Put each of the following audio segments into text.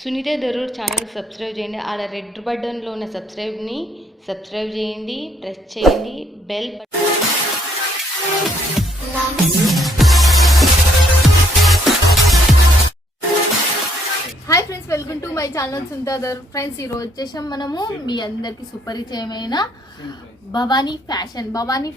Sunitha Dharur channel subscribe చేయండి. ఆడ red బటన్లో ఉన్న సబ్స్క్రైబ్ని సబ్స్క్రైబ్ చేయండి, ప్రెస్ చేయండి bell. Hi friends, welcome to my channel Sunitha Dharur. Friends, ఈరోజు వచ్చేసాం మనము మీ అందరికి సుపరిచయమైన భవానీ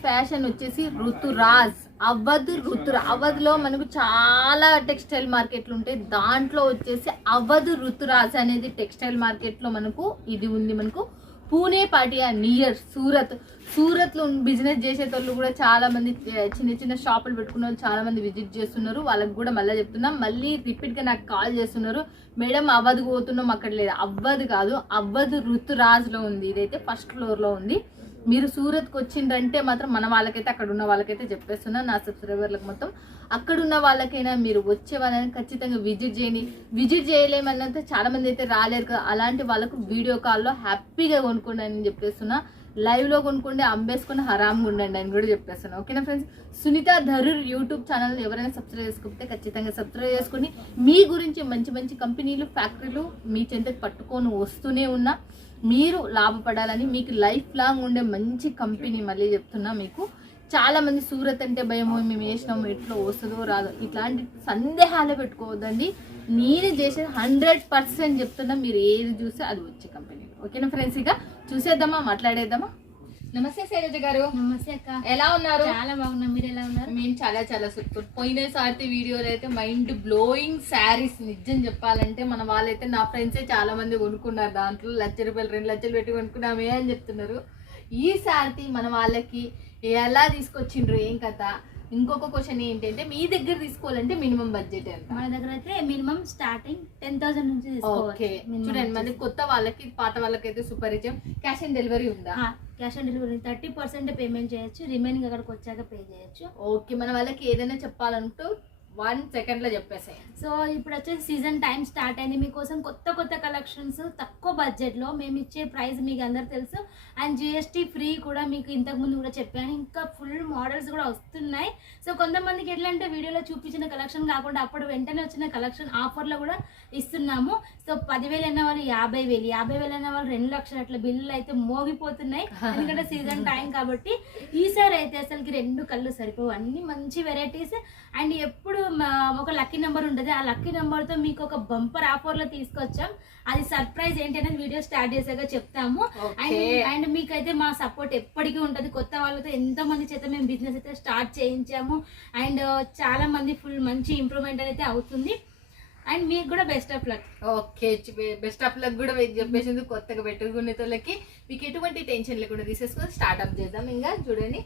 ఫ్యాషన్ వచ్చేసి ఋతురాజ్ అవధ్లో మనకు చాలా టెక్స్టైల్ మార్కెట్లు ఉంటాయి. దాంట్లో వచ్చేసి అవధ్ ఋతురాజ్ అనేది టెక్స్టైల్ మార్కెట్లో మనకు ఇది ఉంది. మనకు పూణే పాటియా నియర్ సూరత్ లో బిజినెస్ చేసేటోళ్ళు కూడా చాలా మంది చిన్న చిన్న షాపులు పెట్టుకున్న వాళ్ళు చాలా మంది విజిట్ చేస్తున్నారు. వాళ్ళకి కూడా మళ్ళీ చెప్తున్నాం, మళ్ళీ రిపీట్ గా నాకు కాల్ చేస్తున్నారు, మేడం అవధ్ పోతున్నాం. అక్కడ లేదు, అవధ్ కాదు, అవధ్ ఋతురాజ్ లో ఉంది. ఇదైతే ఫస్ట్ ఫ్లోర్ లో ఉంది. మీరు సూరత్కి వచ్చిందంటే మాత్రం మన వాళ్ళకైతే, అక్కడ ఉన్న వాళ్ళకైతే చెప్పేస్తున్నా, నా సబ్స్క్రైబర్లకు మొత్తం అక్కడ ఉన్న వాళ్ళకైనా మీరు వచ్చే వాళ్ళని ఖచ్చితంగా విజిట్ చేయండి. విజిట్ చేయలేమన్నంత చాలా మంది అయితే రాలేరు కదా, అలాంటి వాళ్ళకు వీడియో కాల్లో హ్యాపీగా కొనుక్కోండి అని చెప్పేస్తున్నా. లైవ్ లో కొనుక్కోండి, అమ్మేసుకుని హరామ్గా ఉండండి అని కూడా చెప్పేస్తాను. ఓకేనా friends, Sunitha Dharur YouTube channel ఎవరైనా సబ్స్క్రైబ్ చేసుకుంటే ఖచ్చితంగా సబ్స్క్రైబ్ చేసుకుని మీ గురించి మంచి మంచి కంపెనీలు ఫ్యాక్టరీలు మీ చెంతకు పట్టుకొని వస్తూనే ఉన్నా. మీరు లాభపడాలని, మీకు లైఫ్ లాంగ్ ఉండే మంచి కంపెనీ మళ్ళీ చెప్తున్నా. మీకు చాలా మంది సూరత్ అంటే భయమో, మేము వేసినాము ఎట్లా వస్తుందో రాదో ఇట్లాంటి సందేహాలే పెట్టుకోవద్దండి. నేను చేసేది 100% చెప్తున్నా, మీరు ఏది చూస్తే అది వచ్చే కంపెనీ. ఓకేనా ఫ్రెండ్స్, ఇక చూసేద్దామా, మాట్లాడేద్దామా. నమస్తే శైలజ గారు. నమస్తే అక్క, ఎలా ఉన్నారు? చాలా బాగున్నాం, మీరు ఎలా ఉన్నారు? మేము చాలా సూపర్. పోయినసారి వీడియోలో అయితే మైండ్ బ్లోయింగ్ శారీస్, నిజం చెప్పాలంటే మన వాళ్ళైతే, నా ఫ్రెండ్సే చాలా మంది కొనుక్కున్నారు. దాంట్లో ₹1,00,000 2,00,000 పెట్టి కొనుక్కున్నామే అని చెప్తున్నారు. ఈసారి మన వాళ్ళకి ఎలా తీసుకొచ్చిండ్రు, ఏం కథ. ఇంకొక క్వశ్చన్ ఏంటంటే, మీ దగ్గర తీసుకోవాలంటే మినిమం బడ్జెట్ ఎంత? మన దగ్గర అయితే మినిమం స్టార్టింగ్ 10,000 నుంచి తీసుకోవాలి. చూడండి, మన కొత్త వాళ్ళకి పాత వాళ్ళకైతే సుపరిచయం. క్యాష్ ఆన్ డెలివరీ ఉందా? క్యాష్ ఆన్ డెలివరీ 30% పేమెంట్ చేయొచ్చు, రిమైనింగ్ అక్కడికి వచ్చాక పే చేయొచ్చు. ఓకే, మన వాళ్ళకి ఏదైనా చెప్పాలంటూ 1 సెకండ్ లో చెప్పేసాయి. సో ఇప్పుడు వచ్చేసి సీజన్ టైం స్టార్ట్ అయింది. మీకోసం కొత్త కలెక్షన్స్ తక్కువ బడ్జెట్ లో మేము ఇచ్చే ప్రైస్ మీకు అందరు తెలుసు. అండ్ GST ఫ్రీ కూడా, మీకు ఇంతకు ముందు కూడా చెప్పాను. ఇంకా ఫుల్ మోడల్స్ కూడా వస్తున్నాయి. సో కొంతమందికి ఎట్లా అంటే, వీడియోలో చూపించిన కలెక్షన్ కాకుండా అప్పుడు వెంటనే వచ్చిన కలెక్షన్ ఆఫర్లో కూడా ఇస్తున్నాము. సో 10,000 అన్న వాళ్ళు 50,000, 50,000 అన్న వాళ్ళు 2,00,000 అట్లా బిల్లులు అయితే మోగిపోతున్నాయి. ఎందుకంటే సీజన్ టైం కాబట్టి. ఈసారి అయితే అసలుకి 2 కళ్ళు సరిపోవు, అన్ని మంచి వెరైటీస్. అండ్ ఎప్పుడు ఒక లక్కీ నెంబర్ ఉంటుంది, ఆ లక్కీ నెంబర్తో మీకు ఒక బంపర్ ఆఫర్లో తీసుకొచ్చాం. అది సర్ప్రైజ్ ఏంటి అనేది వీడియో స్టార్ట్ చేసాక చెప్తాము. అండ్ మీకైతే మా సపోర్ట్ ఎప్పటికీ ఉంటుంది. కొత్త వాళ్ళతో ఎంతో మంది చేత మేము బిజినెస్ అయితే స్టార్ట్ చేయించాము. అండ్ చాలా మంది ఫుల్ మంచి ఇంప్రూవ్మెంట్ అయితే అవుతుంది. అండ్ మీకు కూడా best of luck. Okay, best of luck కూడా చెప్పేసింది. కొత్తగా పెట్టుకునే వాళ్ళకి మీకు ఎటువంటి టెన్షన్ లేకుండా తీసేసుకొని స్టార్ట్అప్ చేద్దాం. ఇంకా చూడండి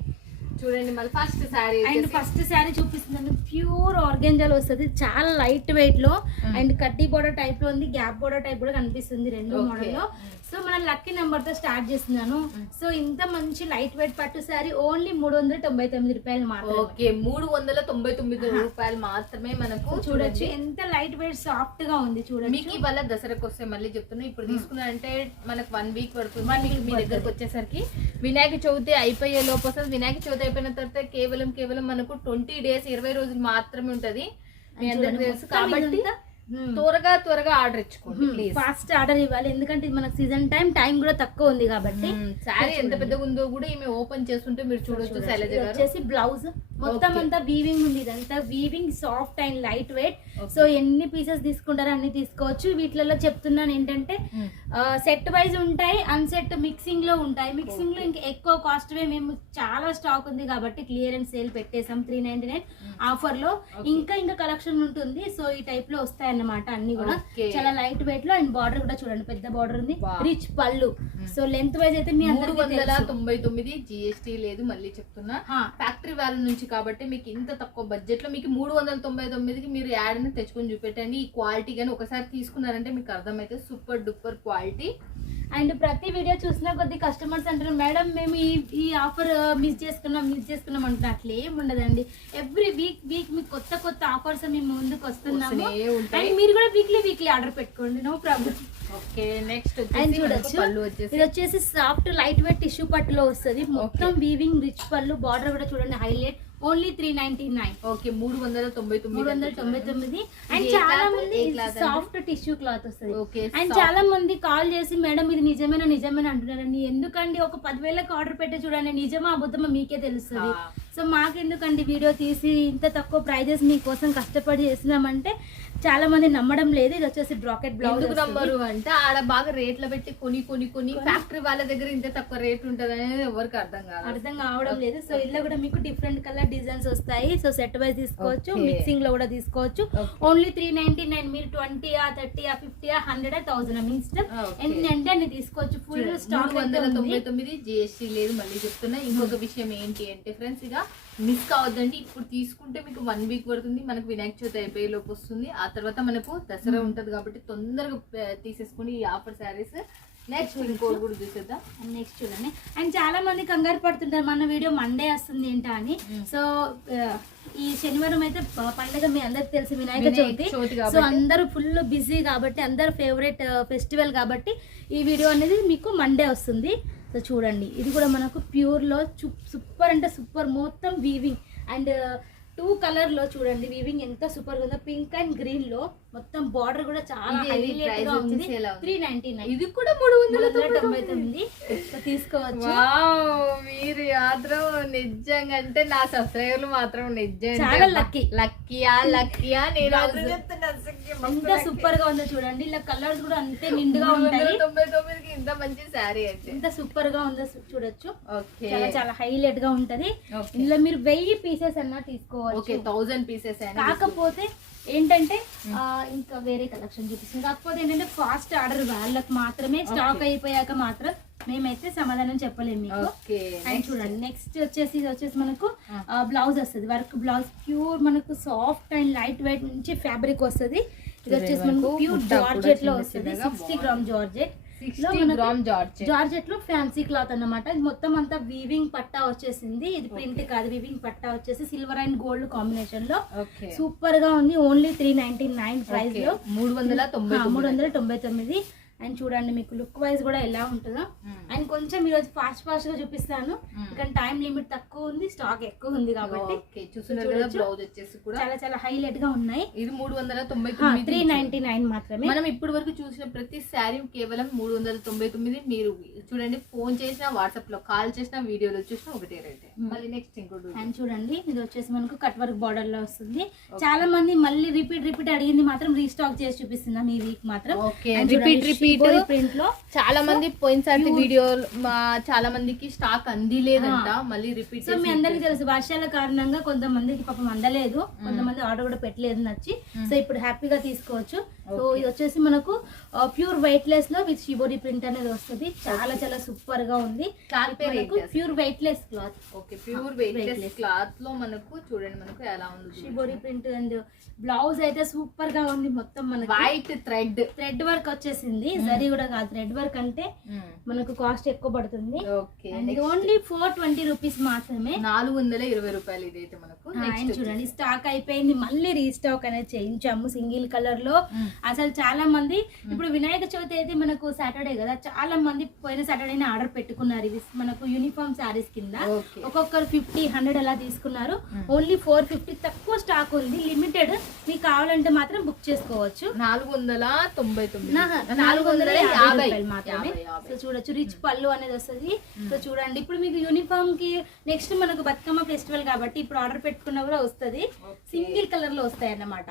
మళ్ళీ ఫస్ట్ శారీ చూపిస్తున్నాను. ప్యూర్ ఆర్గెంజాలో వస్తుంది, చాలా లైట్ వెయిట్ లో. అండ్ కడ్డీ బోర్డర్ టైప్ లో ఉంది, గ్యాప్ బోర్డర్ టైప్ కూడా కనిపిస్తుంది రెండు మోడల్ లో. సో మన లక్కీ నెంబర్ తో స్టార్ట్ చేస్తున్నాను. సో ఇంత మంచి లైట్ వెయిట్ పట్టు శారీ ఓన్లీ ₹399 మాత్రమే. ఓకే, ₹399 మాత్రమే. మనకు చూడొచ్చు ఎంత లైట్ వెయిట్ సాఫ్ట్ గా ఉంది. చూడండి, మీకు ఇవాళ దసరాకు వస్తే మళ్ళీ చెప్తున్నా, ఇప్పుడు తీసుకున్నారంటే మనకు 1 వీక్ పడుతుంది. మీ దగ్గరకు వచ్చేసరికి వినాయక చవితి అయిపోయే లోపు వస్తుంది. వినాయక చవితి అయిపోయిన తర్వాత కేవలం మనకు 20 days 20 రోజులు మాత్రమే ఉంటది. మీ అందరికి తెలుసు కాబట్టి త్వరగా ఆర్డర్ ఇచ్చుకోండి. ఫాస్ట్ ఆర్డర్ ఇవ్వాలి, ఎందుకంటే మనకు సీజన్ టైం కూడా తక్కువ ఉంది కాబట్టి. సారీ ఎంత పెద్దగా ఉందో కూడా ఈమె ఓపెన్ చేస్తుంటే మీరు చూడొచ్చు. శైలజ గారు వచ్చేసి బ్లౌజ్ మొత్తం అంతా వీవింగ్ ఉంది. ఇదంతా weaving, soft and light weight. So ఎన్ని పీసెస్ తీసుకుంటారో అన్ని తీసుకోవచ్చు. వీటిలలో చెప్తున్నాను ఏంటంటే, సెట్ వైజ్ ఉంటాయి, అన్సెట్ మిక్సింగ్ లో ఉంటాయి. మిక్సింగ్ లో ఇంకా ఎక్కువ కాస్ట్ మేము చాలా స్టాక్ ఉంది కాబట్టి క్లియరెన్స్ సేల్ పెట్టేసాం. 399 ఆఫర్ లో. ఇంకా కలెక్షన్ ఉంటుంది. సో ఈ టైప్ లో వస్తాయి అన్నమాట అన్ని కూడా. చాలా లైట్ వెయిట్ లో. అండ్ బార్డర్ కూడా చూడండి, పెద్ద బార్డర్ ఉంది, రిచ్ పళ్ళు. సో లెంత్ వైజ్ అయితే మీ అందరికీ 399, GST లేదు. మళ్ళీ చెప్తున్నా, ఫ్యాక్టరీ వాల్యూ నుంచి కాబట్టి మీకు ఇంత తక్కువ బడ్జెట్ లో మీకు 399కి మీరు యాడ్ ని తెచ్చుకొని చూపెట్టండి. ఈ క్వాలిటీ కానీ ఒకసారి తీసుకున్నారంటే మీకు అర్థమైతే సూపర్ డూపర్ క్వాలిటీ. అండ్ ప్రతి వీడియో చూసినా కొద్ది కస్టమర్స్ అంటారు, మేడం మేము ఈ ఆఫర్ మిస్ చేసుకున్నాం అంటున్నా. అట్లా ఏమి ఉండదండి. ఎవ్రీ వీక్ మీకు కొత్త ఆఫర్స్ మేము ముందుకు వస్తున్నాము. అండ్ మీరు కూడా వీక్లీ ఆర్డర్ పెట్టుకోండి, నో ప్రాబ్లం. ఓకే, నెక్స్ట్ చూడొచ్చు, ఇది వచ్చేసి సాఫ్ట్ లైట్ వెయిట్ టిష్యూ పట్టులో వస్తుంది. మొత్తం వీవింగ్, రిచ్ పళ్ళు, బార్డర్ కూడా చూడండి హైలైట్. ఓన్లీ 399. ఓకే 399. అండ్ ఇది చాలా cloth? మంది ఏ cloth అండి? సాఫ్ట్ టిష్యూ క్లాత్ వస్తుంది. ఓకే అండ్ చాలా మంది కాల్ చేసి మేడం ఇది నిజమేనా అంటున్నారండి. ఎందుకండి ఒక 10,000కి ఆర్డర్ పెట్టి చూడండి, నిజమా అబద్ధమా మీకే తెలుస్తుంది. సో మాకెందుకండి వీడియో తీసి ఇంత తక్కువ ప్రైజెస్ మీకోసం కష్టపడి చేసినామంటే చాలా మంది నమ్మడం లేదు. ఇది వచ్చేసి బ్రాకెట్ బ్లౌజ్. ఎందుకు నమ్మరు అంటే ఆడ బాగా రేట్ల పెట్టి కొని ఫ్యాక్టరీ వాళ్ళ దగ్గర ఇంత తక్కువ రేట్ ఉంటది అనేది ఎవరికి అర్థం కావడం లేదు. సో ఇలా కూడా మీకు డిఫరెంట్ కలర్ డిజైన్స్ వస్తాయి. సో సెట్ వైజ్ తీసుకోవచ్చు, మిక్సింగ్ లో కూడా తీసుకోవచ్చు. ఓన్లీ 399. మీరు 20, 30, 50, 100, 1000 మీ ఇష్టం. ఎందుకంటే అన్ని తీసుకోవచ్చు. ఫుల్ స్టాక్ 399 జిఎస్టీ లేదు. మళ్ళీ చెప్తున్నా ఇంకొక విషయం ఏంటి అంటే ఫ్రెండ్స్, ఇక మిస్ కావద్దండి. ఇప్పుడు తీసుకుంటే మీకు 1 వీక్ పడుతుంది, మనకు వినాయక చవితి అయిపోయే లోపు వస్తుంది. ఆ తర్వాత మనకు దసరా ఉంటది కాబట్టి తొందరగా తీసేసుకుని ఈ ఆఫర్ శారీస్. నెక్స్ట్ ఇంకోటి కూడా చూసేద్దాం. నెక్స్ట్ చూడండి. అండ్ చాలా మంది కంగారు పడుతుంటారు మన వీడియో మండే వస్తుంది ఏంటా అని. సో ఈ శనివారం అయితే పండుగ మీ అందరికి తెలిసి వినాయక చవితి. సో అందరూ ఫుల్ బిజీ కాబట్టి అందరు ఫేవరెట్ ఫెస్టివల్ కాబట్టి ఈ వీడియో అనేది మీకు మండే వస్తుంది. సో చూడండి ఇది కూడా మనకు ప్యూర్లో సూపర్ అంటే సూపర్, మొత్తం వీవింగ్ అండ్ 2 కలర్ లో చూడండి వీవింగ్ ఎంత సూపర్ గా ఉందో. పింక్ అండ్ గ్రీన్ లో మొత్తం బార్డర్ కూడా చాలా హైలైట్ గా ఉంది. 399. ఇది కూడా 399 తీసుకోవచ్చు. మీరు మాత్రం నిజంగా అంటే నా సబ్స్క్రైబర్లు మాత్రం నిజంగా చాలా లక్కీయా నేను ఎంత సూపర్ గా ఉందో చూడండి. ఇలా కలర్స్ కూడా అంతే నిండుగా ఉంటాయి. 399కి ఇంత మంచి శారీ అంటే ఎంత సూపర్ గా ఉందో చూడొచ్చు. ఓకే చాలా చాలా హైలైట్ గా ఉంటది. ఇందులో మీరు 1000 పీసెస్ అన్నా తీసుకోవచ్చు. Okay 1000 pieces. కాకపోతే ఏంటంటే ఇంకా వేరే కలెక్షన్ చూపిస్తుంది. కాకపోతే ఏంటంటే ఫాస్ట్ ఆర్డర్ వాళ్ళకి మాత్రమే, స్టాక్ అయిపోయాక మాత్రం మేమైతే సమాధానం చెప్పలేము మీకు. అండ్ చూడండి నెక్స్ట్ వచ్చేసి మనకు బ్లౌజ్ వస్తుంది. వర్క్ బ్లౌజ్ ప్యూర్ మనకు సాఫ్ట్ అండ్ లైట్ వెయిట్ నుంచి ఫ్యాబ్రిక్ వస్తుంది. ఇది వచ్చేసి మనకు ప్యూర్ జార్జెట్ లో వస్తుంది. 60 గ్రామ్ జార్జెట్. జార్జెట్ లో ఫ్యాన్సీ క్లాత్ అన్నమాట. ఇది మొత్తం అంతా వీవింగ్ పట్టా వచ్చేసింది. ఇది ప్రింట్ కాదు, వీవింగ్ పట్టా వచ్చేసి సిల్వర్ అండ్ గోల్డ్ కాంబినేషన్ లో సూపర్ గా ఉంది. ఓన్లీ 399 ప్రైస్ లో 399. అండ్ చూడండి మీకు లుక్ వైజ్ కూడా ఎలా ఉంటుందో. అండ్ కొంచెం ఈరోజు ఫాస్ట్ గా చూపిస్తాను, ఇక్కడ టైం లిమిట్ తక్కువ ఉంది, స్టాక్ ఎక్కువ ఉంది కాబట్టి చాలా చాలా హైలైట్ గా ఉన్నాయి. ఇది 399 మాత్రమే. మనం ఇప్పటి వరకు చూసిన ప్రతి శారీ కేవలం 399. మీరు చూడండి, ఫోన్ చేసినా, వాట్సాప్ లో కాల్ చేసినా, వీడియోలో చూసినా ఒకటే రేట్. మళ్ళీ నెక్స్ట్ ఇంకోటి అండ్ చూడండి ఇది వచ్చేసి మనకు కట్ వర్క్ బార్డర్ లో వస్తుంది. చాలా మంది మళ్ళీ రిపీట్ అడిగింది మాత్రం రీస్టాక్ చేసి చూపిస్తున్నాం ఈ వీక్ మాత్రం. రిపీట్ ప్రింట్ లో చాలా మంది పోయినసారి వీడియో చాలా మందికి స్టాక్ అందిలేదంట, మళ్ళీ రిపీట్. సో మీ అందరికి తెలుసు వర్షాల కారణంగా కొంతమందికి పాపం అందలేదు, కొంతమంది ఆర్డర్ కూడా పెట్టలేదు నచ్చి. సో ఇప్పుడు హ్యాపీగా తీసుకోవచ్చు. సో ఇది వచ్చేసి మనకు ప్యూర్ వెయిట్ లెస్ లో విత్ షిబోరి ప్రింట్ అనేది వస్తుంది. చాలా చాలా సూపర్ గా ఉంది. Pure weight less cloth. Okay pure weight less cloth లో మనకు చూడండి మనకు ఎలా ఉంది షిబోరి ప్రింట్. అండ్ బ్లౌజ్ అయితే సూపర్ గా ఉంది. మొత్తం మనకి వైట్ థ్రెడ్ వర్క్ వచ్చేసింది. జరీ కూడా కాదు, థ్రెడ్ వర్క్ అంటే మనకు కాస్ట్ ఎక్కువ పడుతుంది. ఓన్లీ 420 రూపీస్ మాత్రమే. 420 రూపాయలు ఇదైతే మనకు. చూడండి స్టాక్ అయిపోయింది, మళ్ళీ రీస్టాక్ అనేది చేయించాము సింగిల్ కలర్ లో. అసలు చాలా మంది ఇప్పుడు వినాయక చవితి అయితే మనకు సాటర్డే కదా, చాలా మంది పోయిన సాటర్డే ఆర్డర్ పెట్టుకున్నారు. ఇవి మనకు యూనిఫామ్ శారీస్ కింద ఒక్కొక్కరు 50, 100 అలా తీసుకున్నారు. ఓన్లీ 450 తక్కువ స్టాక్ ఉంది, లిమిటెడ్. మీకు కావాలంటే మాత్రం బుక్ చేసుకోవచ్చు. 450 మాత్రమే. సో చూడొచ్చు రిచ్ పళ్ళు అనేది వస్తుంది. సో చూడండి ఇప్పుడు మీకు యూనిఫామ్ కి నెక్స్ట్ మనకు బతుకమ్మ ఫెస్టివల్ కాబట్టి ఇప్పుడు ఆర్డర్ పెట్టుకున్నా కూడా వస్తుంది. సింగిల్ కలర్ లో వస్తాయి అన్నమాట,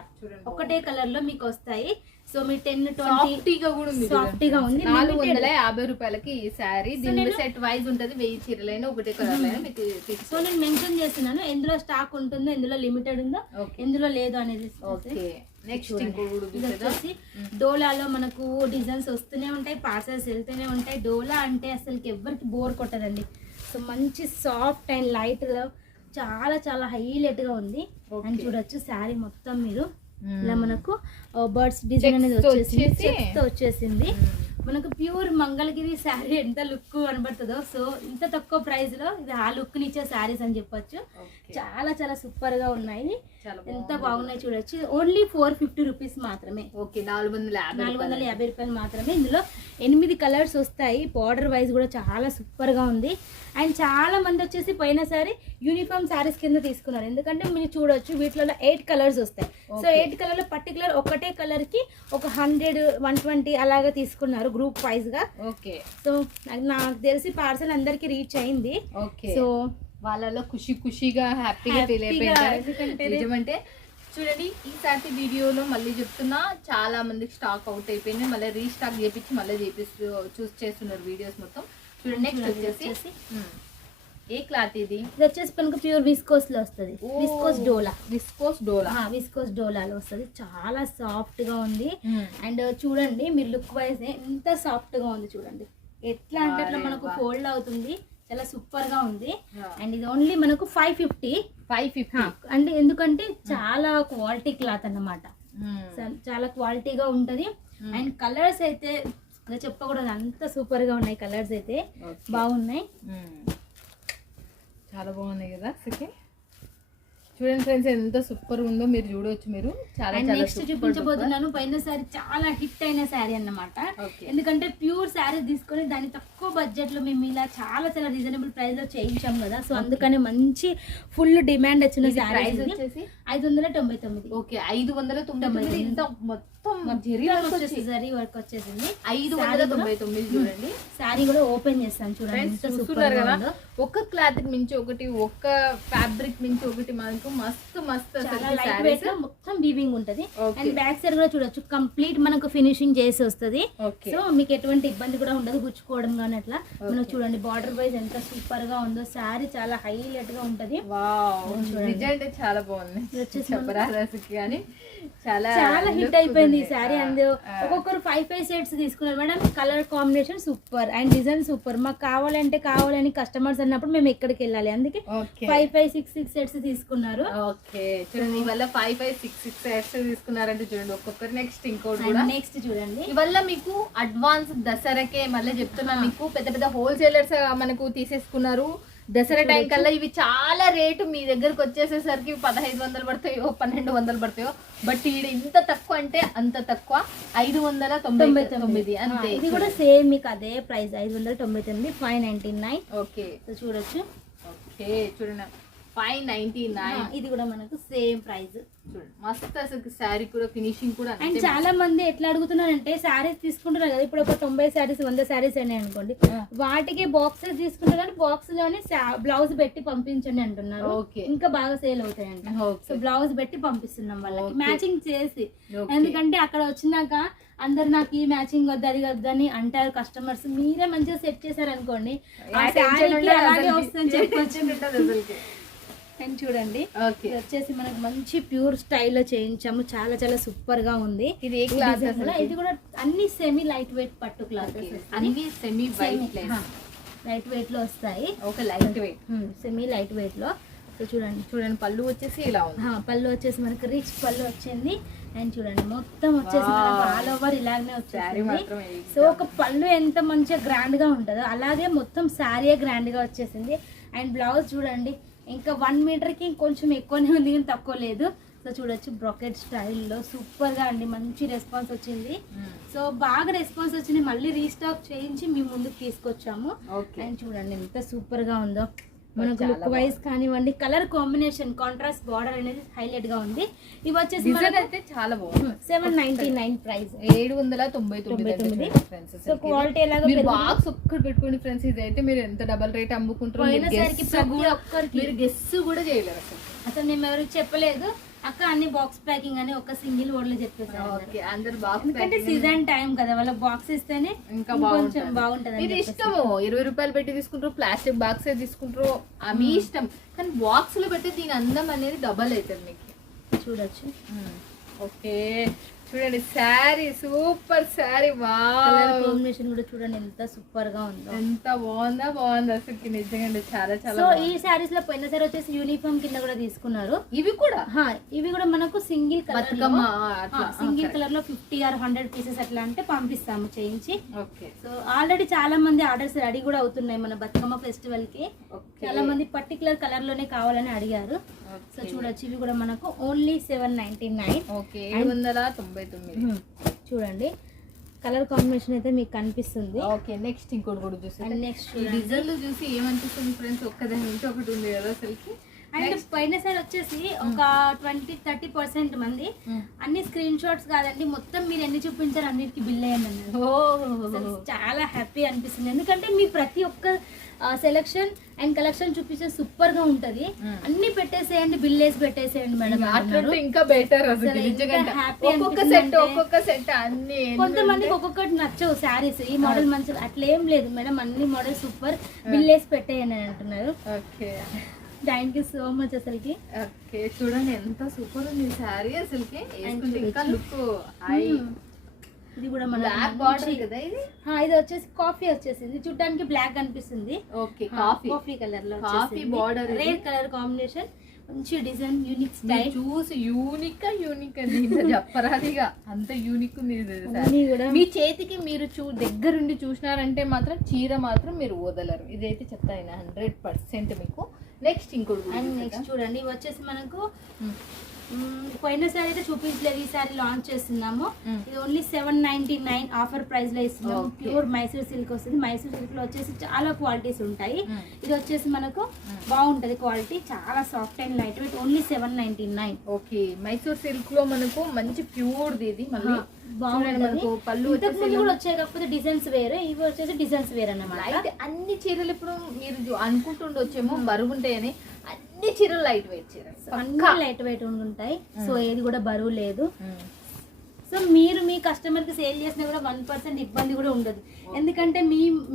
ఒకటే కలర్ లో మీకు వస్తాయి. సో మీ 10-20 సాఫ్ట్ గా ఉంది. 450 రూపాయలకి ఈ శారీ. దీని సెట్ వైజ్ ఉంటది, 1000 చీరలైనా ఒకటే కలర్ లైనా మీకు. సో నేను మెన్షన్ చేస్తున్నాను ఎందులో స్టాక్ ఉంటుందో, ఎందులో లిమిటెడ్ ఉందో, ఎందులో లేదు అనేది. వచ్చేసి డోలాలో మనకు డిజైన్స్ వస్తూనే ఉంటాయి, పార్సల్స్ వెళ్తూనే ఉంటాయి. డోలా అంటే అసలు ఎవరికి బోర్ కొట్టదండి. సో మంచి సాఫ్ట్ అండ్ లైట్ లో చాలా చాలా హైలైట్ గా ఉంది. అని చూడొచ్చు శారీ మొత్తం మీరు ఇలా మనకు బర్డ్స్ డిజైన్ అనేది Checks తో వచ్చేసింది, వచ్చేసి- checks తో వచ్చేసింది. మనకు ప్యూర్ మంగళగిరి శారీ ఎంత లుక్ కనబడుతుందో, సో ఇంత తక్కువ ప్రైస్ లో ఇది ఆ లుక్ నిచ్చే శారీస్ అని చెప్పొచ్చు. చాలా చాలా సూపర్ గా ఉన్నాయి, ఎంత బాగున్నాయి చూడొచ్చు. ఓన్లీ 450 రూపీస్ మాత్రమే. ఓకే 450 రూపాయలు మాత్రమే. ఇందులో 8 కలర్స్ వస్తాయి. బార్డర్ వైజ్ కూడా చాలా సూపర్ గా ఉంది. అండ్ చాలా మంది వచ్చేసి పోయినసారి యూనిఫామ్ శారీస్ కింద తీసుకున్నారు, ఎందుకంటే మీరు చూడొచ్చు వీటిలో 8 కలర్స్ వస్తాయి. సో 8 కలర్ లో పర్టికులర్ ఒకటే కలర్ కి ఒక 100, 120 అలాగా తీసుకున్నారు గ్రూప్ వైజ్ గా. ఓకే సో నాకు తెలిసి పార్సల్ అందరికి రీచ్ అయింది. ఓకే సో వాళ్ళలో ఖుషిగా హ్యాపీగా ఫీల్ అయిపోయింది. ఎందుకంటే నిజమంటే చూడండి ఈసారి వీడియోలో మళ్ళీ చెప్తున్నా, చాలా మందికి స్టాక్ అవుట్ అయిపోయింది, మళ్ళీ రీస్టాక్ చేపించి మళ్ళీ చూస్ చేస్తున్నారు వీడియోస్ మొత్తం. చూడండి నెక్స్ట్ వచ్చేసి ఏ క్లాత్ ఇది వచ్చేసి మనకు ప్యూర్ విస్కోస్ లో వస్తుంది. విస్కోస్ డోలాలో వస్తుంది. చాలా సాఫ్ట్ గా ఉంది. అండ్ చూడండి మీరు లుక్ వైజ్ ఎంత సాఫ్ట్ గా ఉంది చూడండి. ఎట్లా అంటే అట్లా మనకు ఫోల్డ్ అవుతుంది, చాలా సూపర్ గా ఉంది. అండ్ ఇది ఓన్లీ మనకు 550. అంటే ఎందుకంటే చాలా క్వాలిటీ క్లాత్ అన్నమాట, చాలా క్వాలిటీగా ఉంటది. అండ్ కలర్స్ అయితే చెప్పకూడదు, అంత సూపర్ గా ఉన్నాయి. కలర్స్ అయితే బాగున్నాయి, చాలా బాగున్నాయి కదా. చూడండి ఫ్రెండ్స్ ఎంత సూపర్ ఉందో మీరు చూడవచ్చు. మీరు చాలా నెక్స్ట్ చూపించబోతున్నాను పోయినసారి చాలా హిట్ అయిన శారీ అన్నమాట. ఎందుకంటే ప్యూర్ శారీ తీసుకొని దాన్ని తక్కువ బడ్జెట్ లో మేము ఇలా చాలా చాలా రీజనబుల్ ప్రైస్ లో చేయించాం కదా. సో అందుకని మంచి ఫుల్ డిమాండ్ వచ్చిన శారీ వచ్చేసి 599. ఓకే 599. ఇంత మొత్తం జరీ వర్క్ వచ్చేసింది 599. చూడండి శారీ కూడా ఓపెన్ చేస్తాను చూడండి. చూస్తున్నారు కదా, ఒక క్లాత్ మించి ఒకటి, ఒక ఫ్యాబ్రిక్ మించి ఒకటి, మనకు మస్తు లైట్ వెయిట్ లో మొత్తం వీవింగ్ ఉంటది. అండ్ బ్యాక్ సైడ్ కూడా చూడొచ్చు కంప్లీట్ మనకు ఫినిషింగ్ చేసి వస్తుంది. సో మీకు ఎటువంటి ఇబ్బంది కూడా ఉండదు గుచ్చుకోవడం కానీ అట్లా. మనకు చూడండి బార్డర్ వైజ్ ఎంత సూపర్ గా ఉందో. శారీ చాలా హైలైట్ గా ఉంటది. అంటే చాలా బాగుంది కానీ చాలా హిట్ అయిపోయింది ఈ శారీ. అండ్ ఒక్కొక్కరు 5 సెట్స్ తీసుకున్నారు madam. Colour combination super and design super. మాకు కావాలని కస్టమర్స్ అన్నప్పుడు మేము ఎక్కడికి వెళ్ళాలి, అందుకే 5, 6 సెట్స్ తీసుకున్నారు. ఓకే చూడండి ఇవల్ల 5, 6 సెట్స్ తీసుకున్నారంటే చూడండి ఒక్కొక్కరు. నెక్స్ట్ ఇంకోటి కూడా నెక్స్ట్ చూడంండి, ఇవల్ల మీకు అడ్వాన్స్ దసరాకే మళ్ళీ చెప్తున్నా, మీకు పెద్ద పెద్ద హోల్సేలర్స్ మనకు తీసేసుకున్నారు. దసరా టైం కల్లా ఇవి చాలా రేటు మీ దగ్గరకు వచ్చేసేసరికి 1500 పడతాయో 1200 పడతాయో. బట్ ఈడ ఇంత తక్కువ అంటే అంత తక్కువ 599 అంతే. ఇది కూడా సేమ్ మీకు అదే ప్రైస్ 599, 599. ఓకే చూడొచ్చు. ఓకే చూడండి 599. ఇది కూడా మనకు సేమ్ ప్రైస్. చూడండి మస్తు అసలు శారీ కూడా ఫినిషింగ్ కూడా. అండ్ చాలా మంది ఎట్లా అడుగుతున్నారంటే శారీస్ తీసుకుంటున్నారు కదా, ఇప్పుడు ఒక 90 శారీస్ 100 శారీస్ అయినాయి అనుకోండి, వాటికి బాక్సెస్ తీసుకుంటారు కానీ బాక్స్ లోనే బ్లౌజ్ పెట్టి పంపించండి అంటున్నారు. ఇంకా బాగా సేల్ అవుతాయంట. సో బ్లౌజ్ పెట్టి పంపిస్తున్నాం వాళ్ళకి మ్యాచింగ్ చేసి. ఎందుకంటే అక్కడ వచ్చినాక అందరు నాకు ఈ మ్యాచింగ్ వద్దు అది వద్దని అంటారు కస్టమర్స్. మీరే మంచిగా సెట్ చేశారు అనుకోండి అలాగే వస్తుందని చెప్పొచ్చు. అండ్ చూడండి వచ్చేసి మనకు మంచి ప్యూర్ స్టైల్లో చేయించాము. చాలా చాలా సూపర్ గా ఉంది. ఇది ఏ క్లాత్? ఇది కూడా అన్ని సెమీ లైట్ వెయిట్ పట్టు క్లాత్, అన్ని సెమీ లైట్ వెయిట్ లో వస్తాయి. Okay light weight, semi light weight లో. సో చూడండి పళ్ళు వచ్చేసి ఇలా ఉంది. పళ్ళు వచ్చేసి మనకి రిచ్ పళ్ళు వచ్చింది. అండ్ చూడండి మొత్తం వచ్చేసి మనకు ఆల్ ఓవర్ ఇలాగనే వచ్చేసింది. సో ఒక పళ్ళు ఎంత మంచిగా గ్రాండ్ గా ఉంటుందో అలాగే మొత్తం శారీ గ్రాండ్ గా వచ్చేసింది. అండ్ బ్లౌజ్ చూడండి ఇంకా 1 మీటర్కి కొంచెం ఎక్కువనే ఉంది కానీ తక్కువ లేదు. సో చూడొచ్చు బ్రొకెట్ స్టైల్లో సూపర్గా అండి, మంచి రెస్పాన్స్ వచ్చింది. సో బాగా రెస్పాన్స్ వచ్చింది, మళ్ళీ రీస్టాక్ చేయించి మేము ముందుకు తీసుకొచ్చాము. అండ్ చూడండి ఎంత సూపర్గా ఉందో. మనకు లుక్ వైజ్ కానివ్వండి, కలర్ కాంబినేషన్ కాంట్రాస్ట్ బార్డర్ అనేది హైలైట్ గా ఉంది. ఇవి వచ్చేసి అయితే చాలా బాగుంది. 799 ప్రైస్, 799. సో క్వాలిటీ ఎలాగో మీరు బాక్స్ ఒక్కటి పెట్టుకోండి ఫ్రెండ్స్, ఇది అయితే మీరు ఎంత డబల్ రేట్ అమ్ముకుంటారో మీరు గెస్ కూడా చేయలేరు అసలు మేము ఎవరికి చెప్పలేదు. అక్క అన్ని బాక్స్ ప్యాకింగ్ అని ఒక సింగిల్ వర్డ్ లో చెప్పేసారు. ఎందుకంటే సీజన్ టైం కదా, వాళ్ళ బాక్స్ ఇస్తేనే ఇంకా కొంచెం బాగుంటది. మీరు ఇష్టము 20 రూపాయలు పెట్టి తీసుకుంటారు, ప్లాస్టిక్ బాక్స్ తీసుకుంటారు, మీ ఇష్టం. కానీ బాక్స్ లో పెట్టి దీని అందం అనేది డబల్ అవుతుంది మీకు. చూడొచ్చు. ఓకే చూడండి sari, super sari. Colour combination కూడా చూడండి ఎంత సూపర్ గా ఉందో. ఎంత బాగుంది అసలు నిజంగా చాలా చాలా. సో ఈ శారీస్ లో పోయిన సారి వచ్చేసి యూనిఫామ్ కింద కూడా తీసుకున్నారు. ఇవి కూడా మనకు single colour Bathukamma single colour లో 50 or 100 పీసెస్ అట్లా అంటే పంపిస్తాము చేయించి. ఓకే. సో ఆల్రెడీ చాలా మంది ఆర్డర్స్ రెడీ కూడా అవుతున్నాయి మన బతుకమ్మ ఫెస్టివల్ కి. చాలా మంది పర్టికులర్ కలర్ లోనే కావాలని అడిగారు. సో చూడొచ్చు ఇవి కూడా మనకు ఓన్లీ 799. ఓకే, 799. చూడండి కలర్ కాంబినేషన్ అయితే మీకు కనిపిస్తుంది. ఓకే, నెక్స్ట్ ఇంకోటి కూడా చూసి నెక్స్ట్ డిజైన్లు చూసి ఏమనిపిస్తుంది ఫ్రెండ్స్, ఒక్కదాని నుంచి ఒకటి ఉంది కదా అసలుకి. అండ్ పోయిన సారి వచ్చేసి ఒక 20-30% మంది అన్ని స్క్రీన్ షాట్స్ కాదండి, మొత్తం మీరు ఎన్ని చూపించారు అన్నిటికీ బిల్ అయ్యండి అన్నారు. చాలా హ్యాపీ అనిపిస్తుంది, ఎందుకంటే మీ ప్రతి ఒక్క సెలెక్షన్ అండ్ కలెక్షన్ చూపించే సూపర్ గా ఉంటది. అన్ని పెట్టేసేయండి, బిల్ వేసి పెట్టేసేయండి మేడం. ఇంకా బెటర్ హ్యాపీ. ఒక్కొక్క సెట్ అన్ని. కొంతమందికి ఒక్కొక్కటి నచ్చవు శారీస్, ఈ మోడల్ మంచిగా అట్లా ఏం లేదు మేడం, అన్ని మోడల్ సూపర్, బిల్ వేసి పెట్టేయండి అని అంటున్నారు. Okay, thank you so much అసలుకి. ఓకే, చూడండి ఎంత సూపర్ ఉంది శారీ అసలుకి. ఇంకా లుక్ హై. ఇది కూడా మన బ్లాక్ బార్డర్ కదా ఇది. ఇది వచ్చేసి కాఫీ వచ్చేసింది, చూడడానికి బ్లాక్ అనిపిస్తుంది. ఓకే, కాఫీ కలర్ లో coffee border, red colour combination, మంచి డిజైన్, యూనిక్ స్టైల్. చూసి యూనిక్ చెప్పరాదిగా అంత యూనిక్ ఉంది కూడా. మీ చేతికి మీరు దగ్గరుండి చూసినారంటే మాత్రం చీర మాత్రం మీరు వదలరు. ఇదైతే చెప్తాను 100% మీకు. నెక్స్ట్ ఇంకోటి నెక్స్ట్ చూడండి, ఇవి వచ్చేసి మనకు పోయిన సారి అయితే చూపించలేదు, ఈసారి లాంచ్ చేస్తున్నాము. ఇది ఓన్లీ 799 ఆఫర్ ప్రైస్ లో ఇస్తున్నాము. ప్యూర్ మైసూర్ సిల్క్ వస్తుంది. మైసూర్ సిల్క్ లో వచ్చేసి చాలా క్వాలిటీస్ ఉంటాయి. ఇది వచ్చేసి మనకు బాగుంటది క్వాలిటీ, చాలా soft and light weight. Only 799. Okay, Mysore silk లో మనకు మంచి ప్యూర్ ఇది మళ్ళీ బాగుంటుంది. పళ్ళు కూడా వచ్చాయి, కాకపోతే డిజైన్స్ వేరే, ఇవి వచ్చేసి డిజైన్స్ వేరే అన్నమాట. అన్ని చీరలు ఇప్పుడు మీరు అనుకుంటుండొచ్చేమో బరువు ఉంటాయని, అన్ని చీరలు లైట్ వెయిట్ చీరలు, అన్ని లైట్ వెయిట్ ఉంటాయి. సో ఏది కూడా బరువు లేదు. సో మీరు మీ కస్టమర్ కి సేల్ చేసినా కూడా 1% ఇబ్బంది కూడా ఉండదు, ఎందుకంటే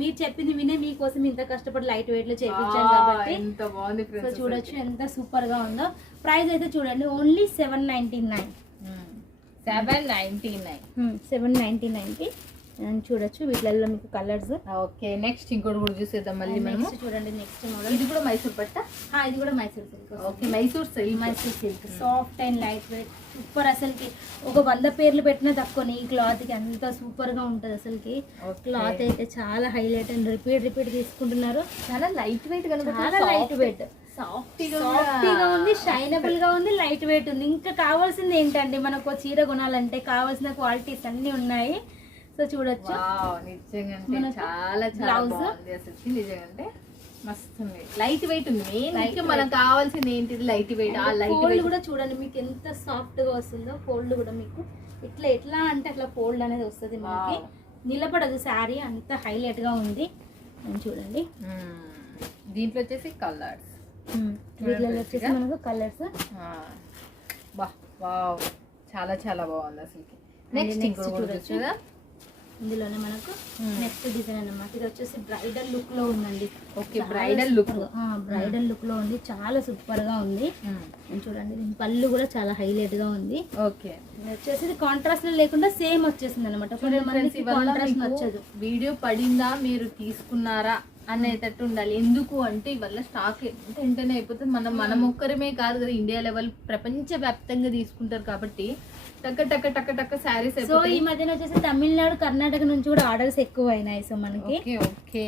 మీరు చెప్పింది వినే మీకోసం ఇంత కష్టపడి లైట్ వెయిట్ లో చేయించాను కాబట్టి. సో చూడొచ్చు ఎంత సూపర్ గా ఉందో. ప్రైస్ అయితే చూడండి ఓన్లీ 799. 799 కి చూడొచ్చు. వీటిలో మీకు కలర్స్. ఓకే, నెక్స్ట్ ఇంకోటి కూడా చూసేద్దాం మళ్ళీ మనం. చూడండి నెక్స్ట్ మోడల్, ఇది కూడా మైసూర్ పట్ట. ఇది కూడా Mysore silk. Okay, Mysore silk soft and light weight super. అసలుకి ఒక 100 పేర్లు పెట్టినా తక్కువని ఈ క్లాత్ కి, అంత సూపర్ గా ఉంటది అసలుకి. క్లాత్ అయితే చాలా హైలైట్ అండ్ రిపీట్ తీసుకుంటున్నారు. చాలా లైట్ వెయిట్ గా, చాలా లైట్ వెయిట్, సాఫ్టీగా ఉంది, షైనబుల్ గా ఉంది, లైట్ వెయిట్ ఉంది. ఇంకా కావాల్సింది ఏంటంటే మనకు చీర కొనాలంటే కావాల్సిన క్వాలిటీస్ అన్ని ఉన్నాయి. సో చూడొచ్చు చాలా బాగుంది అసలు నిజంగా, మస్తు ఉంది, లైట్ వెయిట్ ఉంది. మెయిన్ మనకు కావాల్సింది ఏంటిది లైట్ వెయిట్. ఆ లైట్ వెయిట్ కూడా చూడండి మీకు ఎంత సాఫ్ట్ గా వస్తుందో. ఫోల్డ్ కూడా మీకు ఎట్లా అంటే అట్లా ఫోల్డ్ అనేది వస్తుంది, మనకి నిలబడదు శారీ, అంత హైలైట్ గా ఉంది. చూడండి దీంట్లో వచ్చేసి కలర్స్, వీటిలో వచ్చేసి మనకు కలర్స్. వావ్, చాలా చాలా బాగుంది అసలు. నెక్స్ట్ చూడొచ్చు కదా, ఇందులోనే మనకు నెక్స్ట్ డిజైన్ అన్నమాట. ఇది వచ్చేసి బ్రైడల్ లుక్ లో ఉందండి. ఓకే, బ్రైడల్ లుక్ లో ఉంది, చాలా సూపర్ గా ఉంది. చూడండి దీని పళ్ళు కూడా చాలా హైలైట్ గా ఉంది. ఓకే, వచ్చేసి కాంట్రాస్ట్ లో లేకుండా సేమ్ వచ్చేసింది అనమాట. నచ్చదు. వీడియో పడిందా, మీరు తీసుకున్నారా అనేటట్టు ఉండాలి. ఎందుకు అంటే ఇవల్ల స్టాక్ వెంటనే అయిపోతుంది. మనం ఒక్కరమే కాదు కదా, ఇండియా లెవెల్ ప్రపంచ వ్యాప్తంగా తీసుకుంటారు కాబట్టి టక్క టక్క టక్క టక్క శారీస్. సో ఈ మధ్యన వచ్చేసి తమిళనాడు, కర్ణాటక నుంచి కూడా ఆర్డర్స్ ఎక్కువ అయినాయి. సో మనకి ఓకే,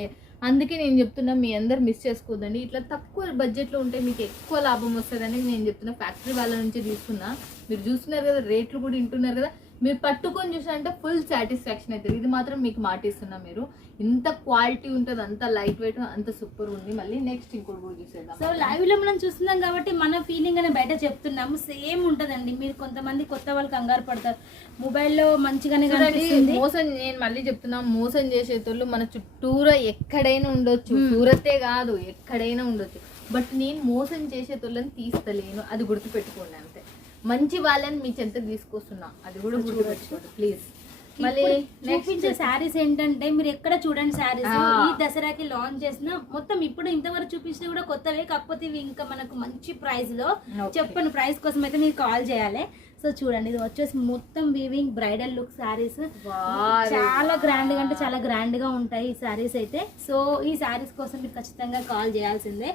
అందుకే నేను చెప్తున్నా మీ అందరు మిస్ చేసుకోవద్దండి. ఇట్లా తక్కువ బడ్జెట్ లో ఉంటే మీకు ఎక్కువ లాభం వస్తుందని నేను చెప్తున్నా. ఫ్యాక్టరీ వాళ్ళ నుంచి తీసుకున్నా, మీరు చూస్తున్నారు కదా, రేట్లు కూడా వింటున్నారు కదా. మీరు పట్టుకొని చూసారంటే ఫుల్ సాటిస్ఫాక్షన్ అవుతుంది. ఇది మాత్రం మీకు మాటిస్తున్నా, మీరు ఇంత క్వాలిటీ ఉంటుంది, అంత లైట్ వెయిట్, అంత సూపర్ ఉంది. మళ్ళీ నెక్స్ట్ ఇంకోటి కూడా చూసేద్దాం. సో లైవ్ లో మనం చూస్తున్నాం కాబట్టి మన ఫీలింగ్ అనే బయట చెప్తున్నాము, సేమ్ ఉంటదండి. మీరు కొంతమంది కొత్త వాళ్ళు కంగారు పడతారు, మొబైల్లో మంచిగానే కనిపిస్తుంది. మోసం, నేను మళ్ళీ చెప్తున్నా, మోసం చేసేటోళ్ళు మన చుట్టూరా ఎక్కడైనా ఉండొచ్చు, సూరతే కాదు ఎక్కడైనా ఉండొచ్చు. బట్ నేను మోసం చేసేటోళ్ళని తీస్తలేను, అది గుర్తుపెట్టుకోండి అంతే. మంచి వాళ్ళని మీ చెంతకు తీసుకొస్తున్నా, అది కూడా గుర్తుపెట్టుకోండి ప్లీజ్. మళ్ళీ చూపించే శారీస్ ఏంటంటే మీరు ఎక్కడ చూడండి శారీస్ ఈ దసరాకి లాంచ్ చేసిన మొత్తం ఇప్పుడు ఇంతవరకు చూపించిన కూడా కొత్తవే, కాకపోతే ఇవి ఇంకా మనకు మంచి ప్రైస్ లో చెప్పండి. ప్రైస్ కోసం అయితే మీరు కాల్ చేయాలి. సో చూడండి ఇది వచ్చేసి మొత్తం వీవింగ్ బ్రైడల్ లుక్ శారీస్, చాలా గ్రాండ్ గా అంటే చాలా గ్రాండ్ గా ఉంటాయి ఈ శారీస్ అయితే. సో ఈ శారీస్ కోసం మీరు ఖచ్చితంగా కాల్ చేయాల్సిందే.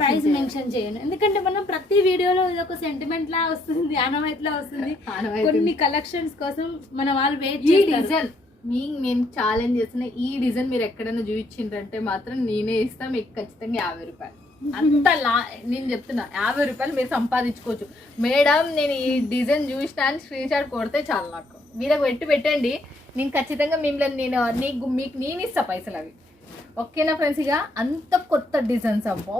ప్రైస్ మెన్షన్ చేయను, ఎందుకంటే మనం ప్రతి వీడియోలో ఇది ఒక సెంటిమెంట్ లా వస్తుంది, ఆనవాయితీ లా వస్తుంది. కొన్ని కలెక్షన్స్ కోసం మన వాళ్ళు వెయిట్ చేస్తారు. నేను ఛాలెంజ్ చేస్తున్నా, ఈ డిజైన్ మీరు ఎక్కడైనా చూపించిండ్రంటే మాత్రం నేనే ఇస్తా మీకు ఖచ్చితంగా 50 రూపాయలు. అంత నేను చెప్తున్నా 50 రూపాయలు మీరు సంపాదించుకోవచ్చు. మేడం నేను ఈ డిజైన్ చూసినా అని స్క్రీన్ షాట్ కొడితే చాలు, నాకు వీళ్ళకి పెట్టండి, నేను ఖచ్చితంగా మిమ్మల్ని మీకు నేను ఇస్తా పైసలు అవి. ఓకేనా ఫ్రెండ్స్? ఇక అంత కొత్త డిజైన్స్ అబ్బో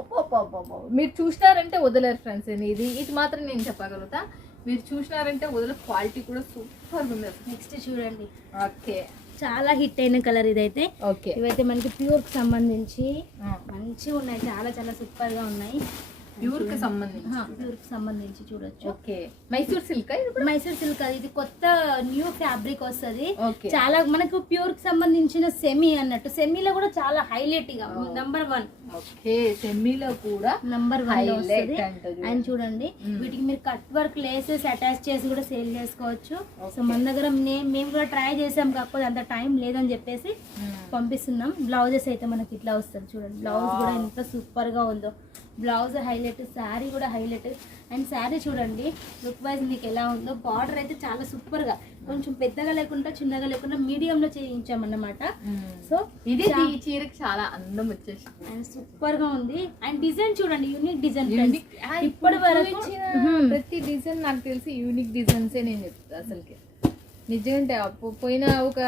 మీరు చూసినారంటే వదలరు ఫ్రెండ్స్. ఇది మాత్రం నేను చెప్పగలుగుతా, మీరు చూసినారంటే వదలరు. క్వాలిటీ కూడా సూపర్ ఉంది. నెక్స్ట్ చూడండి, ఓకే చాలా హిట్ అయిన కలర్ ఇదైతే. ఓకే ఇవైతే మనకి ప్యూర్ కి సంబంధించి మంచిగా ఉన్నాయి, చాలా చాలా సూపర్ గా ఉన్నాయి. ప్యూర్ కి సంబంధించి చూడొచ్చు. Okay Mysore silk, Mysore silk ఇది కొత్త న్యూ ఫ్యాబ్రిక్ వస్తుంది. ఓకే చాలా మనకు ప్యూర్ కి సంబంధించిన సెమీ అన్నట్టు, సెమీలో కూడా చాలా హైలైట్ గా నంబర్ 1. ఓకే సెమీలో కూడా నంబర్ 1 వస్తుంది. అండ్ చూడండి వీటికి మీరు కట్ వర్క్ లేసెస్ అటాచ్ చేసి కూడా సేల్ చేసుకోవచ్చు. సో మన దగ్గర మేము కూడా ట్రై చేసాం, కాకపోతే అంత టైం లేదని చెప్పేసి పంపిస్తున్నాం. బ్లౌజెస్ అయితే మనకి ఇట్లా వస్తుంది చూడండి, బ్లౌజ్ కూడా ఎంత సూపర్ గా ఉందో. బ్లౌజ్ హైలైట్, శారీ కూడా హైలైట్. అండ్ శారీ చూడండి లుక్ వైజ్ మీకు ఎలా ఉందో. బార్డర్ అయితే చాలా సూపర్ గా, కొంచెం పెద్దగా లేకుండా చిన్నగా లేకుండా మీడియం లో చేయించామన్నమాట. సో ఇది ఈ చీరకి చాలా అందం వచ్చేసి అండ్ సూపర్ గా ఉంది. అండ్ డిజైన్ చూడండి, యూనిక్ డిజైన్. ఇప్పటి వరకు ప్రతి డిజైన్ నాకు తెలిసి యూనిక్ డిజైన్సే నేను చెప్తా అసలుకి. నిజంగా పోయిన ఒక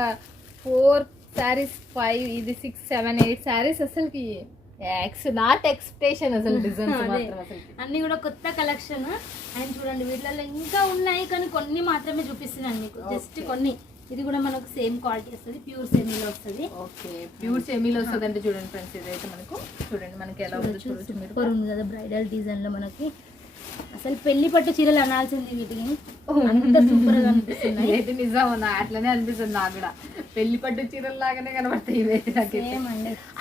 4 శారీస్ 5 ఇది 6 7 8 శారీస్ అసలుకి నాట్ ఎక్స్పెక్టేషన్ అసలు డిజైన్స్ మాత్రం అసలు అన్ని కూడా కొత్త కలెక్షన్. అండ్ చూడండి వీటిలో ఇంకా ఉన్నాయి, కానీ కొన్ని మాత్రమే చూపిస్తున్నాను మీకు, జస్ట్ కొన్ని. ఇది కూడా మనకు సేమ్ క్వాలిటీ వస్తుంది, ప్యూర్ సెమీలో వస్తుంది. ఓకే ప్యూర్ సెమీలో వస్తుంది అంటే చూడండి ఫ్రెండ్స్, ఇదైతే మనకు చూడండి మనకి ఎలా ఉందో చూడొచ్చు. సూపర్ ఉంది కదా బ్రైడల్ డిజైన్ లో. మనకి అసలు పెళ్లి పట్టు చీరలు అనాల్సింది వీటికి, అంత సూపర్ గా అనిపిస్తున్నాయి. అయితే నిజం అట్లనే అనిపిస్తుంది నాకు కూడా, పెళ్లి పట్టు చీరలు లాగానే కనబడతాయి ఇవైతే.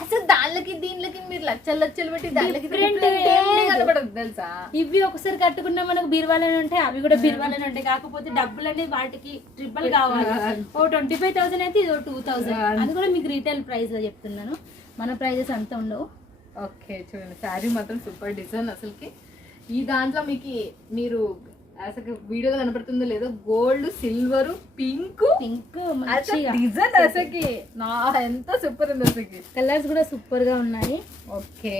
అసలు దానికి దీనికి మీరు లచ్చలు పెట్టి దానికి కనబడదు తెలుసా. ఇవి ఒకసారి కట్టుకున్నా మనకు బీరువాలనే ఉంటాయి, అవి కూడా బీరువాలనే ఉంటాయి. కాకపోతే డబ్బులు అనేది వాటికి ట్రిపుల్ కావాలి. ఓ 25,000 అయితే ఇది 2,000. అది కూడా మీకు రీటైల్ ప్రైస్ లో చెప్తున్నాను, మన ప్రైజెస్ అంత ఉండవు. ఓకే చూడండి శారీ మాత్రం సూపర్ డిజైన్ అసలుకి. ఈ దాంట్లో మీకు మీరు అసలు వీడియోలో కనపడుతుందో లేదో గోల్డ్ సిల్వర్ పింక్ డిజైన్ అసలుకి నా ఎంత సూపర్ ఉంది అసలుకి. కలర్స్ కూడా సూపర్ గా ఉన్నాయి. ఓకే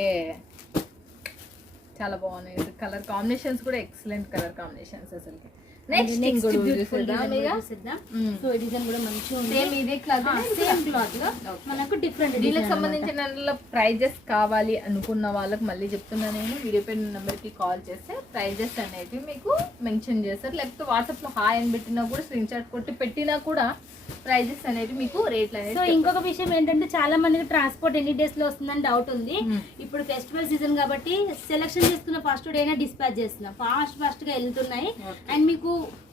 చాలా బాగున్నాయి కలర్ కాంబినేషన్స్ కూడా, ఎక్సలెంట్ కలర్ కాంబినేషన్స్ అసలుకి. నెక్స్ట్ చూద్దాం. సో ఈ డిజైన్ కూడా మంచిగా ఉంది. సేమ్ ఇదే క్లాత్, సేమ్ క్లాత్ లో మనకు డిఫరెంట్. దీనికి సంబంధించిన ప్రైజెస్ కావాలి అనుకున్న వాళ్ళకి మళ్ళీ చెప్తున్నా, నేను వీడియో పైన నెంబర్ కి కాల్ చేస్తే ప్రైజెస్ అనేవి మీకు మెన్షన్ చేస్తారు. లేకపోతే వాట్సాప్ లో హాయ్ అని పెట్టినా కూడా స్క్రీన్ షాట్ కొట్టి పెట్టినా కూడా ప్రైజెస్ అనేవి మీకు రేట్లు అనేది. సో ఇంకొక విషయం ఏంటంటే చాలా మందికి ట్రాన్స్పోర్ట్ ఎన్ని డేస్ లో వస్తుందని డౌట్ ఉంది. ఇప్పుడు ఫెస్టివల్ సీజన్ కాబట్టి సెలెక్షన్ చేసుకున్న ఫస్ట్ డే డిస్పాచ్ చేస్తున్నాం, ఫాస్ట్ గా వెళ్తున్నాయి. అండ్ మీకు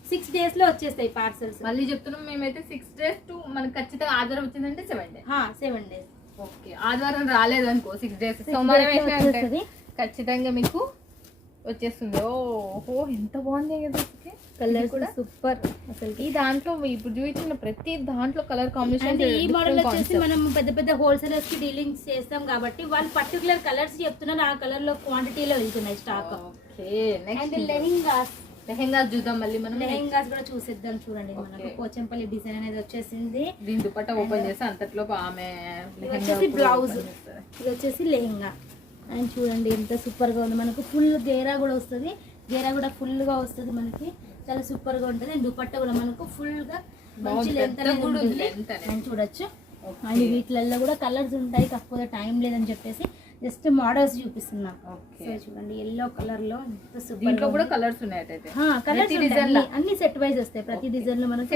6 days లో వచ్చేస్తాయి పార్సల్స్. మళ్ళీ చెప్తున్నాం, మేమైతే 6 days టు మనకు ఖచ్చితంగా ఆధారం వచ్చిందంటే 7 days. ఓకే ఆదివారం రాలేదనుకో 6 days సోమవారం వేసినా ఖచ్చితంగా మీకు వచ్చేస్తుంది. ఓహో ఎంత బాగుంది కదా, కలర్ కూడా సూపర్ అసలు. ఈ దాంట్లో ఇప్పుడు చూపించిన ప్రతి దాంట్లో కలర్ కాంబినేషన్. ఈ మోడల్ వచ్చేసి మనం పెద్ద పెద్ద హోల్సేలర్స్ కి డీలింగ్స్ చేస్తాం కాబట్టి వాళ్ళు పర్టికులర్ కలర్స్ చెప్తున్నారు, ఆ కలర్ లో క్వాంటిటీలో వెళ్తున్నాయి స్టాక్. ఓకే నెక్స్ట్ లెహెంగాస్ చూద్దాం. మళ్ళీ మనం లెహెంగాస్ కూడా చూసేద్దాం. చూడండి మనకు పోచంపల్లి డిజైన్ అనేది వచ్చేసింది. దీని దుపట్టా ఓపెన్ చేసి అంతట్లో ఆమె బ్లౌజ్, ఇది వచ్చేసి లెహెంగా. అండ్ చూడండి ఎంత సూపర్ గా ఉంది. మనకు ఫుల్ గేరా కూడా వస్తుంది, గేరా కూడా ఫుల్ గా వస్తుంది మనకి, చాలా సూపర్ గా ఉంటుంది. అండ్ దుపట్టా కూడా మనకు ఫుల్ గా మంచి లెంత్ అని చూడొచ్చు. అండ్ వీటిలలో కూడా కలర్స్ ఉంటాయి, కాకపోతే టైం లేదని చెప్పేసి జస్ట్ మోడల్స్ చూపిస్తున్నా. చూడండి ఎల్లో కలర్ లో దీంట్లో కూడా కలర్స్ ఉన్నాయి. అన్ని సెట్ వైజ్ వస్తాయి. ప్రతి డిజైన్ లో మనకి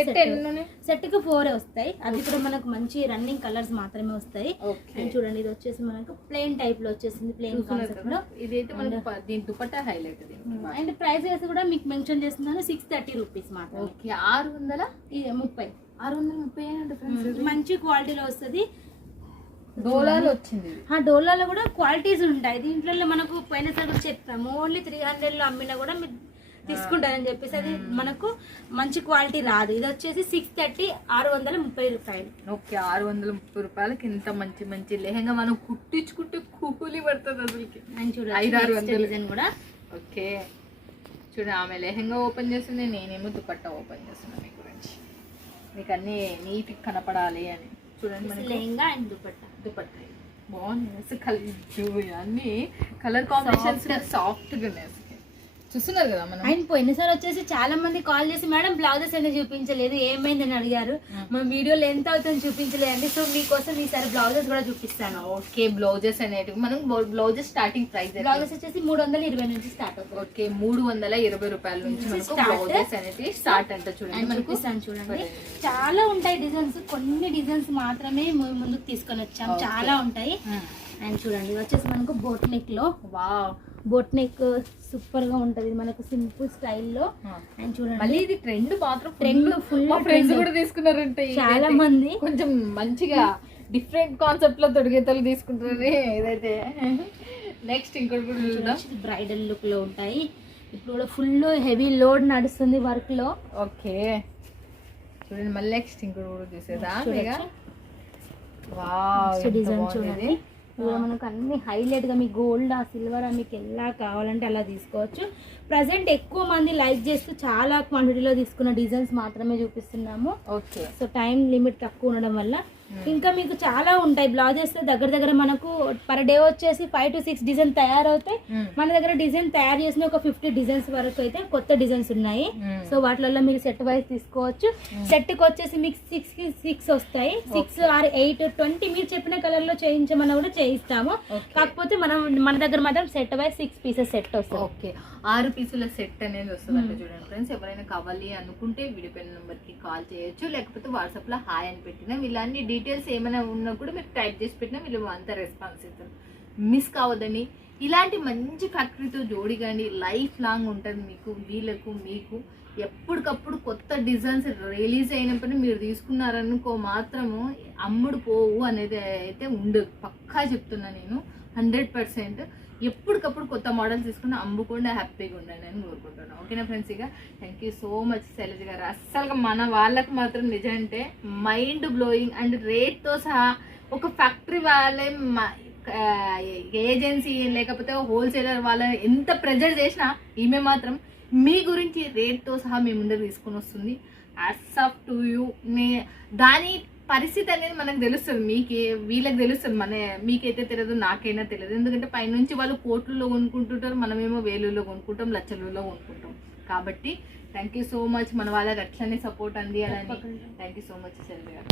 సెట్ కి 4 వస్తాయి. అది కూడా మనకు మంచి రన్నింగ్ కలర్స్ మాత్రమే వస్తాయి. అండ్ చూడండి ఇది వచ్చేసి మనకు ప్లెయిన్ టైప్ లో వచ్చేసింది, ప్లెయిన్ కాన్సెప్ట్ లో. దీని దుపట్టా హైలైట్. అండ్ ప్రైస్ కూడా మీకు మెన్షన్ చేస్తున్నాను 630 రూపీస్ మాత్రం. 630 మంచి క్వాలిటీలో వస్తుంది. డోలాలో వచ్చింది. డోలాలో కూడా క్వాలిటీస్ ఉంటాయి. దీంట్లో మనకు పోయినసారి కూడా చెప్పాము, ఓన్లీ 300 లో అమ్మినా కూడా తీసుకుంటారని చెప్పేసి అది మనకు మంచి క్వాలిటీ రాదు. ఇది వచ్చేసి 630 630 రూపాయలు. ఓకే, 630 రూపాయలకి ఇంత మంచి మంచి లెహంగా మనం కుట్టించుకుంటే కూలి పడుతుంది అసలుకి. అండ్ చూడండి 500-600 డిజైన్ కూడా. ఓకే చూడండి, ఆమె లెహంగా ఓపెన్ చేస్తుంది, నేనేమో దుపట్టా ఓపెన్ చేస్తున్నాను. మీ గురించి మీకు అన్నీ నీట్ కనపడాలి అని చూడండి. మనకి లెహంగా అండ్ దుపట్టా బాగుంది అన్ని కలర్ కాంబినేషన్స్ సాఫ్ట్గా ఉన్నాయి. చూస్తున్నారు కదా మనం. అండ్ పోయినసారి వచ్చేసి చాలా మంది కాల్ చేసి మేడం బ్లౌజెస్ అనేది చూపించలేదు ఏమైందని అడిగారు. మన వీడియోలో ఎంత అవుతుంది చూపించలేదండి. సో మీకోసం ఈసారి బ్లౌజెస్ కూడా చూపిస్తాను. ఓకే, బ్లౌజెస్ అనేటివి మనం బ్లౌజెస్ స్టార్టింగ్ ప్రైస్ బ్లౌజెస్ వచ్చేసి 320 నుంచి స్టార్ట్ అవుతుంది. ఓకే, 320 రూపాయల నుంచి మనకు బ్లౌజెస్ అనేది స్టార్ట్ అంటే చూడండి. చూపిస్తాను చూడండి, చాలా ఉంటాయి డిజైన్స్. కొన్ని డిజైన్స్ మాత్రమే ముందుకు తీసుకొని వచ్చాం, చాలా ఉంటాయి. అండ్ చూడండి ఇది వచ్చేసి మనకు బోట్ నెక్ లో. వావ్, బోట్ నెక్ సూపర్ గా ఉంటది మనకు సింపుల్ స్టైల్లో. అండ్ చూడండి మళ్ళీ ఇది ట్రెండ్ మాత్రం ట్రెండ్ ఫుల్ ఫ్రెండ్స్ కూడా తీసుకున్నారంటే చాలా మంది. కొంచెం మంచిగా డిఫరెంట్ కాన్సెప్ట్ లో తొడిగేతలు తీసుకుంటారు ఇదైతే. నెక్స్ట్ ఇంకోటి కూడా చూద్దాం. బ్రైడల్ లుక్ లో ఉంటాయి. ఇప్పుడు కూడా ఫుల్ హెవీ లోడ్ నడుస్తుంది వర్క్ లో. ఓకే చూడండి, మళ్ళీ నెక్స్ట్ ఇంకోటి కూడా చూసేదా. వావ్, డిజైన్ చూడండి, మనకు అన్ని హైలైట్ గా మీకు గోల్డ్ సిల్వర్ మీకు ఎలా కావాలంటే అలా తీసుకోవచ్చు. ప్రజెంట్ ఎక్కువ మంది లైక్ చేస్తూ చాలా క్వాంటిటీలో తీసుకున్న డిజైన్స్ మాత్రమే చూపిస్తున్నాము. ఓకే, సో టైం లిమిట్ తక్కువ ఉండడం వల్ల ఇంకా మీకు చాలా ఉంటాయి బ్లౌజెస్. దగ్గర మనకు పర్ డే వచ్చేసి 5 to 6 డిజైన్ తయారవుతాయి. మన దగ్గర డిజైన్ తయారు చేసిన ఒక 50 డిజైన్స్ వరకు అయితే కొత్త డిజైన్స్ ఉన్నాయి. సో వాటిలో మీరు సెట్ వైజ్ తీసుకోవచ్చు. సెట్ కి వచ్చేసి మీకు 6 వస్తాయి. 6 or 8 20 మీరు చెప్పిన కలర్ లో చేయించమన్నా కూడా చేయిస్తాము. కాకపోతే మన దగ్గర మాత్రం సెట్ వైజ్ 6 పీసెస్ సెట్ వస్తుంది. ఓకే, 6 పీసుల సెట్ అనేది వస్తుంది అంటే చూడండి ఫ్రెండ్స్. ఎవరైనా కావాలి అనుకుంటే వీడియో పైన నెంబర్ కి కాల్ చేయొచ్చు, లేకపోతే వాట్సాప్ లో హాయ్ అని పెట్టినా వీళ్ళన్ని డీటెయిల్స్ ఏమైనా ఉన్నా కూడా మీరు టైప్ చేసి పెట్టినా వీళ్ళు అంతా రెస్పాన్స్ ఇస్తారు. మిస్ కావద్దని. ఇలాంటి మంచి ఫ్యాక్టరీతో జోడి కానీ లైఫ్ లాంగ్ ఉంటుంది మీకు, వీళ్ళకు మీకు. ఎప్పటికప్పుడు కొత్త డిజైన్స్ రిలీజ్ అయినప్పుడు మీరు తీసుకున్నారనుకో మాత్రము అమ్ముడు పోవు అనేది అయితే ఉండదు. పక్కా చెప్తున్నా నేను 100%. ఎప్పటికప్పుడు కొత్త మోడల్స్ తీసుకుని అమ్ముకుండా హ్యాపీగా ఉండండి అని కోరుకుంటున్నాను. ఓకేనా ఫ్రెండ్స్? ఇక thank you so much Shailaja గారు. అస్సలుగా మన వాళ్ళకు మాత్రం నిజంటే మైండ్ బ్లోయింగ్ అండ్ రేట్తో సహా ఒక ఫ్యాక్టరీ వాళ్ళే ఏజెన్సీ లేకపోతే హోల్సేలర్ వాళ్ళ ఎంత ప్రెజర్ చేసినా ఈమె మాత్రం మీ గురించి రేట్తో సహా మీ ముందర తీసుకొని వస్తుంది. Hats off to you. దాని పరిస్థితి అనేది మనకు తెలుస్తుంది, వీళ్ళకి తెలుస్తుంది. మీకైతే తెలియదు, నాకైనా తెలియదు. ఎందుకంటే పైనుంచి వాళ్ళు కోట్లలో కొనుక్కుంటుంటారు, మనమేమో వేలుల్లో కొనుక్కుంటాం, లక్షలలో కొనుక్కుంటాం. కాబట్టి థ్యాంక్ యూ సో మచ్. మన వాళ్ళకి అట్లనే సపోర్ట్ అందియాలని. Thank you so much Shailaja గారు.